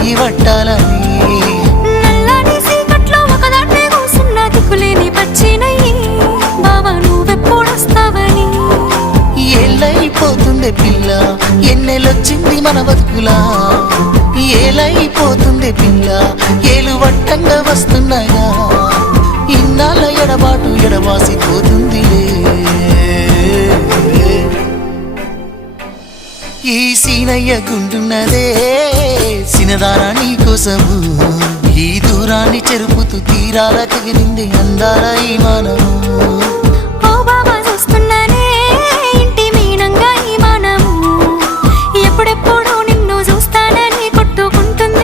చెయ్యి పట్టాలని నల్లని సీకట్లో ఒకదాన్నే కూసున్న దిక్కులేని పచ్చినయ్యి బావా నువ్వెప్పుడొస్తావని ఏళ్ళైపోతుందే పిల్ల ఎన్నెలొచ్చింది మన బతుకులా ఏలైపోతుందే పిల్ల ఏలు వట్టంగా వస్తున్నాయా ఇన్నాళ్ళ ఎడబాటు ఎడవాసిపోతుందిలే ఈ సీనయ్య గుంటున్నదే సినదారా నీ కోసము ఈ దూరాన్ని చెరుపుతూ తీరాల కగిలింది అందాల ఈ మానవు